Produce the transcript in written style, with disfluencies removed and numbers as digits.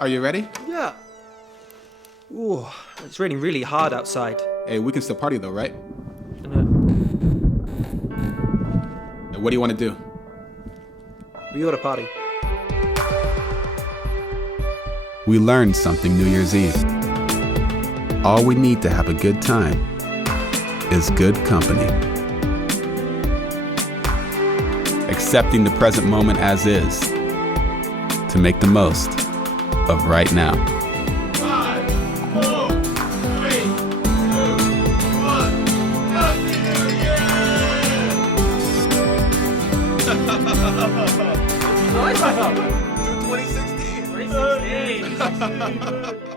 Are you ready? Yeah. Ooh, it's raining really hard outside. Hey, we can still party though, right? And, What do you want to do? we ought to party. We learned something New Year's Eve. All we need to have a good time is good company. Accepting the present moment as is to make the most of right now. 5, 4, 3, 2, 1. Happy New Year! Nice. 2016. 2016.